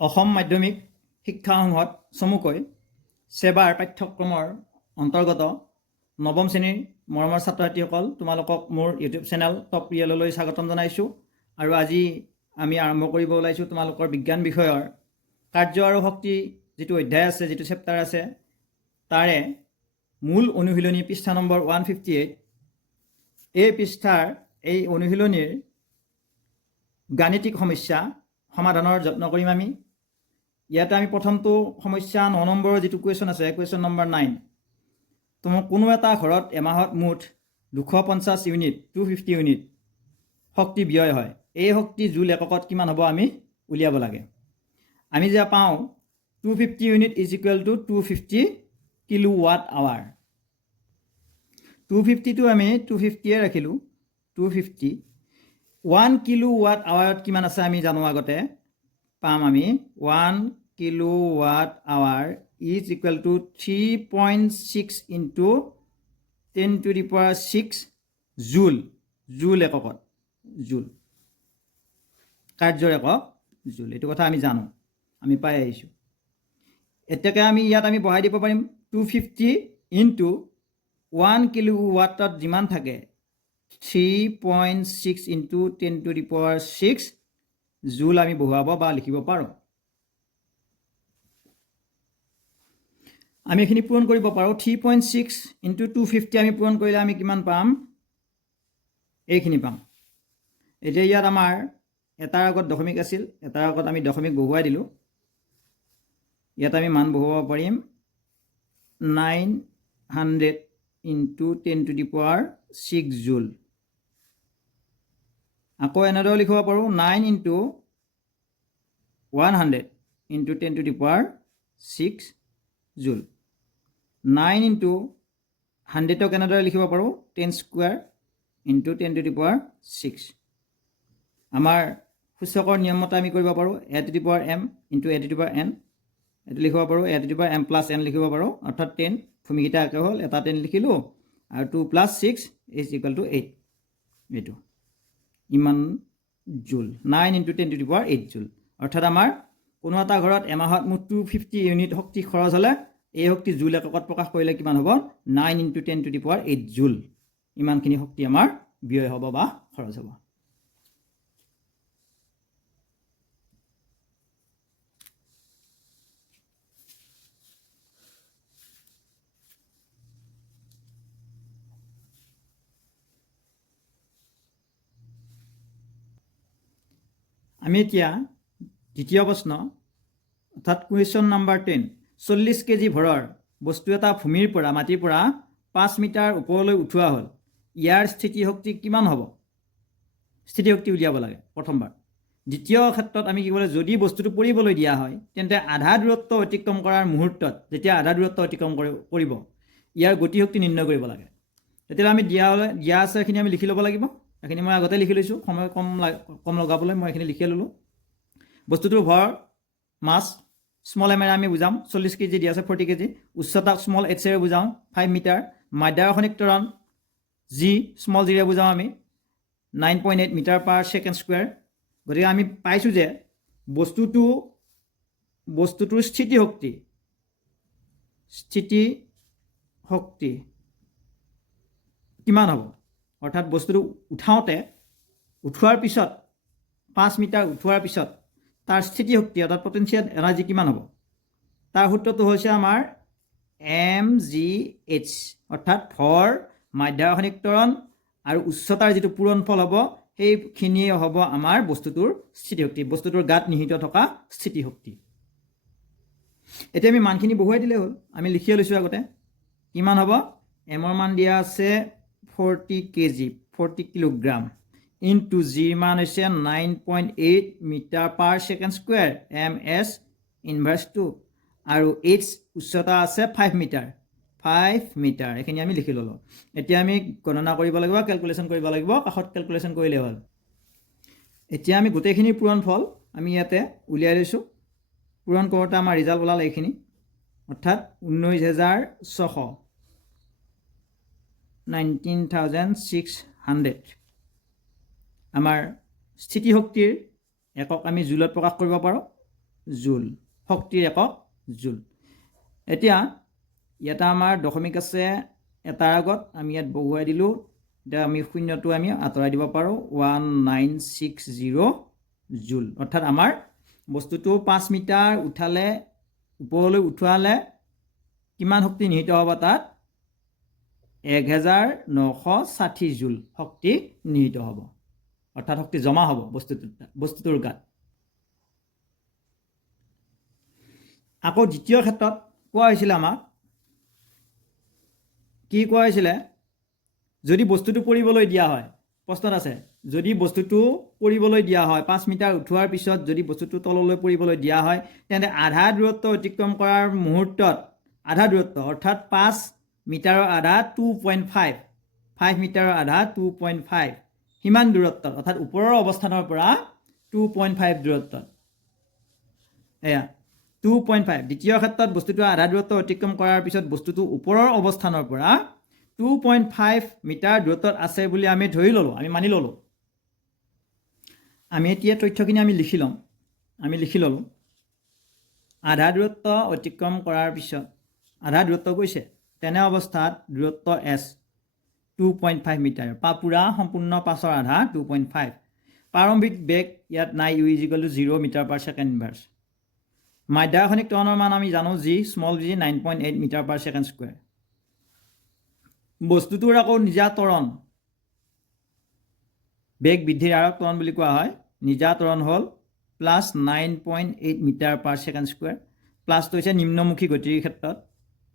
অসম মাধ্যমিক শিক্ষা সংঘত চমুকৈ সেবাৰ পাঠ্যক্ৰমৰ অন্তৰ্গত নৱম শ্ৰেণীৰ মৰমৰ ছাত্ৰ ছাত্ৰীসকল তোমালোকক মোৰ ইউটিউব চেনেল টপ ৰিয়েললৈ স্বাগতম জনাইছোঁ। আৰু আজি আমি আৰম্ভ কৰিব ওলাইছোঁ তোমালোকৰ বিজ্ঞান বিষয়ৰ কাৰ্য আৰু শক্তি যিটো অধ্যায় আছে, যিটো চেপ্টাৰ আছে, তাৰে মূল অনুশীলনী পৃষ্ঠা নম্বৰ 158। এই পৃষ্ঠাৰ এই অনুশীলনীৰ গাণিতিক সমস্যা সমাধানৰ যত্ন কৰিম আমি। ইয়াতে আমি প্ৰথমটো সমস্যা 9 নম্বৰৰ যিটো কুৱেশ্যন আছে, কুৱেশ্যন নম্বৰ 9। তোমাক কোনো এটা ঘৰত এমাহত মুঠ 250 ইউনিট 250 ইউনিট শক্তি ব্যয় হয়। এই শক্তি জুল এককত কিমান হ'ব আমি উলিয়াব লাগে। আমি যে পাওঁ 250 unit is equal to 250 kilowatt hour. 250টো আমি 250 ৰাখিলোঁ। 250 1 কিলোৱাট আৱাৰত কিমান আছে আমি জানো। আগতে পাম আমি 1 kilowatt hour is equal to 3.6 into 10⁶ joule. জুল এককত জুল, কাৰ্যৰ একক জুল। এইটো কথা আমি জানো, আমি পাই আহিছোঁ। এতিয়াকে আমি ইয়াত আমি বহাই দিব পাৰিম 250 ইনটু 1 কিলোৱাটত যিমান থাকে 3.6 ইনটু 10⁶ জুল আমি বহুৱাব বা লিখিব পাৰোঁ। আমি এইখিনি পূৰণ কৰিব পাৰোঁ। 3.6 ইনটু 250 আমি পূৰণ কৰিলে আমি কিমান পাম? এইখিনি পাম। এতিয়া ইয়াত আমাৰ এটাৰ আগত দশমিক আছিল, এটাৰ আগত আমি দশমিক বহুৱাই দিলোঁ। ইয়াত আমি মান বহুৱাব পাৰিম 900 ইনটু 10⁶ জুল। আকৌ এনেদৰে লিখিব পাৰোঁ 9 ইনটু 100 ইনটু 10⁶ জুল। 9 ইনটু 100ক এনেদৰে লিখিব পাৰোঁ 10 স্কুৱাৰ ইনটু 10⁶। আমাৰ সূচকৰ নিয়মমতে আমি কৰিব পাৰোঁ a⁴m ইনটু a⁴n। এইটো লিখিব পাৰোঁ a⁴m প্লাছ n লিখিব পাৰোঁ, অৰ্থাৎ 10 ভূমিকেইটা একে হ'ল, এটা 10 লিখিলোঁ আৰু 2 + 6 ইজ ইকুৱেল টু 8। এইটো ইমান জুল, 9 ইনটু 10⁸ জুল। অৰ্থাৎ আমাৰ কোনো এটা ঘৰত এমাহত মুঠ 250 ইউনিট শক্তি খৰচ হ'লে এই শক্তি জুল এককত প্ৰকাশ কৰিলে কিমান হ'ব? 9 ইনটু 10⁸ জুল। ইমানখিনি শক্তি আমাৰ ব্যয় হ'ব বা খৰচ হ'ব। আমি এতিয়া দ্বিতীয় প্ৰশ্ন অৰ্থাৎ কুৱেশ্যন নম্বৰ 10। 40 কেজি ভৰৰ বস্তু এটা ভূমিৰ পৰা মাটিৰ পৰা 5 মিটাৰ ওপৰলৈ উঠোৱা হ'ল। ইয়াৰ স্থিতিশক্তি কিমান হ'ব? স্থিতিশক্তি উলিয়াব লাগে প্ৰথমবাৰ। দ্বিতীয় ক্ষেত্ৰত আমি কি ক'লে, যদি বস্তুটো পৰিবলৈ দিয়া হয় তেন্তে আধা দূৰত্ব অতিক্ৰম কৰাৰ মুহূৰ্তত, যেতিয়া আধা দূৰত্ব অতিক্ৰম কৰিব, ইয়াৰ গতিশক্তি নিৰ্ণয় কৰিব লাগে। তেতিয়াহ'লে আমি দিয়া আছে এইখিনি আমি লিখি ল'ব লাগিব। এইখিনি মই আগতে লিখি লৈছোঁ, সময় কম লগাবলৈ মই এইখিনি লিখি ল'লোঁ। বস্তুটোৰ ভৰ মাছ স্মল এমেৰে আমি বুজাম, 40 কেজি দিয়া আছে 40 কেজি। উচ্চতাক স্মল এইচেৰে বুজাওঁ 5 মিটাৰ। মাধ্যাকৰ্ষণিক ত্বৰণ জি স্মল জিৰে বুজাওঁ আমি 9.8 মিটাৰ পাৰ ছেকেণ্ড স্কুৱেৰ। গতিকে আমি পাইছোঁ যে বস্তুটোৰ স্থিতিশক্তি কিমান হ'ব? অৰ্থাৎ বস্তুটো উঠোৱাৰ পিছত 5 মিটাৰ উঠোৱাৰ পিছত তাৰ স্থিতিশক্তি অৰ্থাৎ পটেনচিয়েল এনাৰ্জি কিমান হ'ব? তাৰ সূত্ৰটো হৈছে আমাৰ mgh, অৰ্থাৎ ভৰ, মাধ্যাকৰ্ষণিক ত্বৰণ আৰু উচ্চতাৰ যিটো পূৰণফল হ'ব, সেইখিনিয়ে হ'ব আমাৰ বস্তুটোৰ স্থিতিশক্তি, বস্তুটোৰ গাত নিহিত থকা স্থিতিশক্তি। এতিয়া আমি মানখিনি বহুৱাই দিলেই হ'ল। আমি লিখিয়ে লৈছোঁ আগতে কিমান হ'ব। এমৰ মান দিয়া আছে 40 কেজি 40 কিলোগ্ৰাম ইনটু জিৰ মান হৈছে 9.8 metre per second square ms inverse 2 আৰু h উচ্চতা আছে 5 মিটাৰ। এইখিনি আমি লিখি ল'লোঁ। এতিয়া আমি গণনা কৰিব লাগিব, কেলকুলেশ্যন কৰিব লাগিব। কাষত কেলকুলেশ্যন কৰিলেই হ'ল। এতিয়া আমি গোটেইখিনি পূৰণফল আমি ইয়াতে উলিয়াই লৈছোঁ। পূৰণ কৰোঁতে আমাৰ ৰিজাল্ট ওলালে এইখিনি, অৰ্থাৎ 19,600 19,600 আমাৰ স্থিতিশক্তিৰ একক আমি জুলত প্ৰকাশ কৰিব পাৰোঁ। জুল শক্তিৰ একক জুল এতিয়া ইয়াতে আমাৰ দশমিক আছে এটাৰ আগত আমি ইয়াত বহুৱাই দিলো এতিয়া আমি শূন্যটো আমি আঁতৰাই দিব পাৰো 1960 জুল অৰ্থাৎ আমাৰ বস্তুটো 5 মিটাৰ উঠালে ওপৰলৈ উঠালে কিমান শক্তি নিহিত হ'ব তাত 1960 জুল শক্তি নিহিত হ'ব অৰ্থাৎ শক্তি জমা হ'ব বস্তুটোৰ গাত আকৌ দ্বিতীয় ক্ষেত্ৰত কোৱা হৈছিল আমাক কি কোৱা হৈছিলে যদি বস্তুটো পৰিবলৈ দিয়া হয় প্ৰশ্নত আছে যদি বস্তুটো পৰিবলৈ দিয়া হয় 5 মিটাৰ উঠোৱাৰ পিছত যদি বস্তুটো তললৈ পৰিবলৈ দিয়া হয় তেন্তে আধা দূৰত্ব অতিক্ৰম কৰাৰ মুহূৰ্তত আধা দূৰত্ব অৰ্থাৎ 5 মিটাৰৰ আধা 2.5 5 মিটাৰৰ আধা 2.5 সিমান দূৰত্বত অৰ্থাৎ ওপৰৰ অৱস্থানৰ পৰা 2.5 দূৰত্বত এয়া 2.5 দ্বিতীয় ক্ষেত্ৰত বস্তুটো আধা দূৰত্ব অতিক্ৰম কৰাৰ পিছত বস্তুটো ওপৰৰ অৱস্থানৰ পৰা 2.5 মিটাৰ দূৰত্বত আছে বুলি আমি ধৰি ললো আমি মানি ললো আমি এতিয়া তথ্যখিনি আমি লিখি ললো আধা দূৰত্ব অতিক্ৰম কৰাৰ পিছত আধা দূৰত্ব গৈছে তেনে অৱস্থাত দূৰত্ব s 2.5 মিটাৰ পুৰা সম্পূৰ্ণ পাছৰ আধা 2.5 প্ৰাৰম্ভিক বেগ ইয়াত নাই u = 0 metre per second inverse মাধ্যাকৰ্ষণিক ত্বৰণৰ মান আমি জানো g small g 9.8 metre per second square বস্তুটোৰ আকৌ নিজা ত্বৰণ বেগ বৃদ্ধিৰ হাৰক ত্বৰণ বুলি কোৱা হয় নিজা ত্বৰণ হ'ল plus 9.8 metre per second square প্লাছটো হৈছে নিম্নমুখী গতিৰ ক্ষেত্ৰত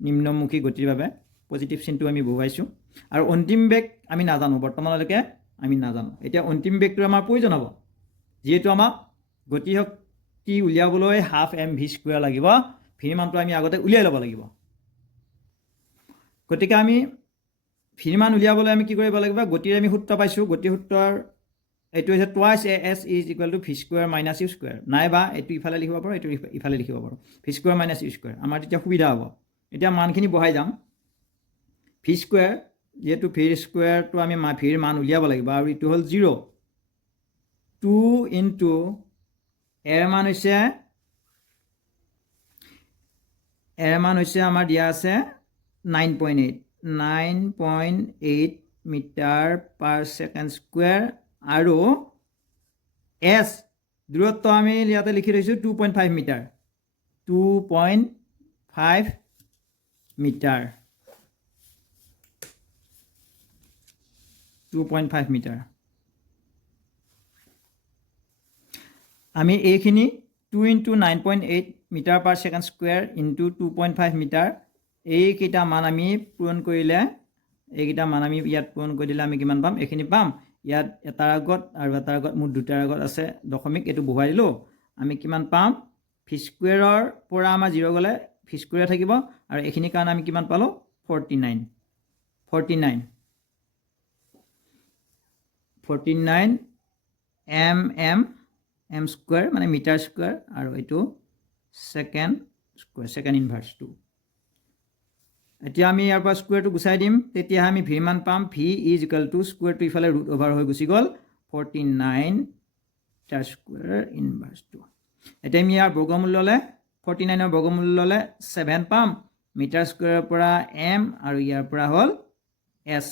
নিম্নমুখী গতিৰ বাবে পজিটিভ চিনটো আমি বহুৱাইছোঁ আৰু অন্তিম বেগ আমি নাজানো বৰ্তমানলৈকে আমি নাজানো এতিয়া অন্তিম বেগটো আমাৰ প্ৰয়োজন হ'ব যেহেতু আমাক গতি শক্তি উলিয়াবলৈ হাফ mv² লাগিব ভিৰ মানটো আমি আগতে উলিয়াই ল'ব লাগিব গতিকে আমি ভিৰ মান উলিয়াবলৈ আমি কি কৰিব লাগিব গতিৰ আমি সূত্ৰ পাইছোঁ গতি সূত্ৰৰ এইটো হৈছে twice as is equal to v² minus u² নাইবা এইটো ইফালে লিখিব পাৰোঁ এইটো ইফালে লিখিব পাৰোঁ v² minus u² আমাৰ তেতিয়া সুবিধা হ'ব এতিয়া মানখিনি বহাই যাম v² যেহেতু v² আমি ভিৰ মান উলিয়াব লাগিব আৰু এইটো হ'ল 0 2 into এৰ মান হৈছে আমাৰ দিয়া আছে 9.8 মিটাৰ পাৰ ছেকেণ্ড স্কয়াৰ আৰু s দূৰত্ব আমি ইয়াতে লিখি থৈছোঁ 2.5 মিটাৰ 2.5 মিটাৰ 2.5 মিটাৰ আমি এইখিনি 2 into 9.8 metre per second square into 2.5 metre এইকেইটা মান আমি পূৰণ কৰিলে এইকেইটা মান আমি ইয়াত পূৰণ কৰি দিলে আমি কিমান পাম এইখিনি পাম ইয়াত এটাৰ আগত আৰু এটাৰ আগত মোৰ দুটাৰ আগত আছে দশমিক এইটো বহুৱাই দিলোঁ আমি কিমান পাম v² পৰা আমাৰ 0 গ'লে v² থাকিব আৰু এইখিনি কাৰণে আমি কিমান পালোঁ 49 m² মানে মিটাৰ স্কয়াৰ আৰু এইটো ছেকেণ্ড ইনভাৰ্স 2 এতিয়া আমি ইয়াৰ পৰা স্কয়াৰটো গুচাই দিম তেতিয়া আমি v মান পাম v = স্কয়াৰটো ইফালে ৰুট ওভাৰ হৈ গুচি গ'ল 49 তাৰ স্কয়াৰ ইনভাৰ্স 2 এতিয়া আমি ইয়াৰ বৰ্গমূল ল'লে 49ৰ বৰ্গমূল ল'লে 7 পাম মিটাৰ স্কয়াৰৰ পৰা m আৰু ইয়াৰ পৰা হ'ল s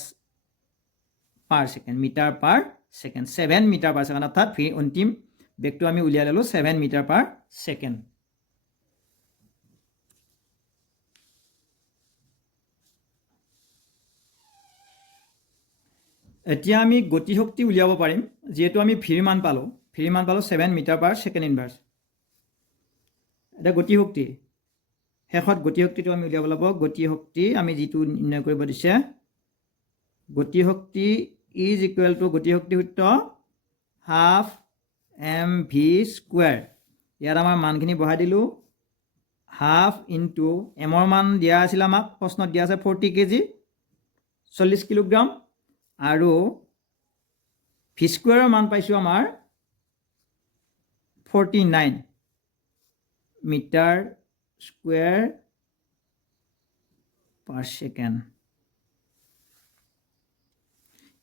per second metre per second 7 metre per second অৰ্থাৎ v অন্তিম বেগটো আমি উলিয়াই ল'লো 7 মিটাৰ পাৰ ছেকেণ্ড এতিয়া আমি গতি শক্তি উলিয়াব পাৰিম যেহেতু আমি ভিৰ মান পালোঁ 7 মিটাৰ পাৰ ছেকেণ্ড ইনভাৰ্স এটা গতি শক্তি শেষত গতি শক্তিটো আমি উলিয়াব লাগিব গতি শক্তি আমি যেটো নিৰ্ণয় কৰিব দিছে গতি শক্তি = গতি শক্তি সূত্ৰ হাফ mv² ইয়াত আমাৰ মানখিনি বহাই দিলোঁ হাফ ইনটু এমৰ মান দিয়া আছিল আমাক প্ৰশ্নত দিয়া আছে 40 kg 40 কিলোগ্ৰাম আৰু v² মান পাইছোঁ আমাৰ 49 মিটাৰ স্কয়াৰ পাৰ ছেকেণ্ড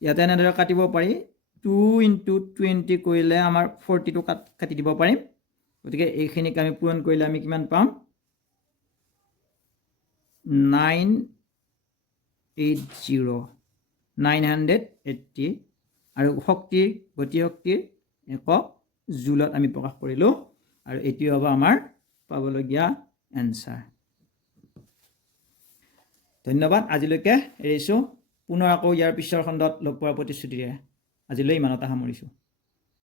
ইয়াতে এনেদৰে কাটিব পাৰি 2 into 20 কৰিলে আমাৰ 40টো কাটি দিব পাৰিম গতিকে এইখিনিক আমি পূৰণ কৰিলে আমি কিমান পাম 980 আৰু শক্তিৰ গতি শক্তিৰ একক জুলত আমি প্ৰকাশ কৰিলোঁ আৰু এটি হ'ব আমাৰ পাবলগীয়া এনসাৰ ধন্যবাদ আজিলৈকে এৰিছোঁ পুনৰ আকৌ ইয়াৰ পিছৰ খণ্ডত লগ পোৱাৰ প্ৰতিশ্ৰুতিৰে আজিলৈ ইমানতে সামৰিছোঁ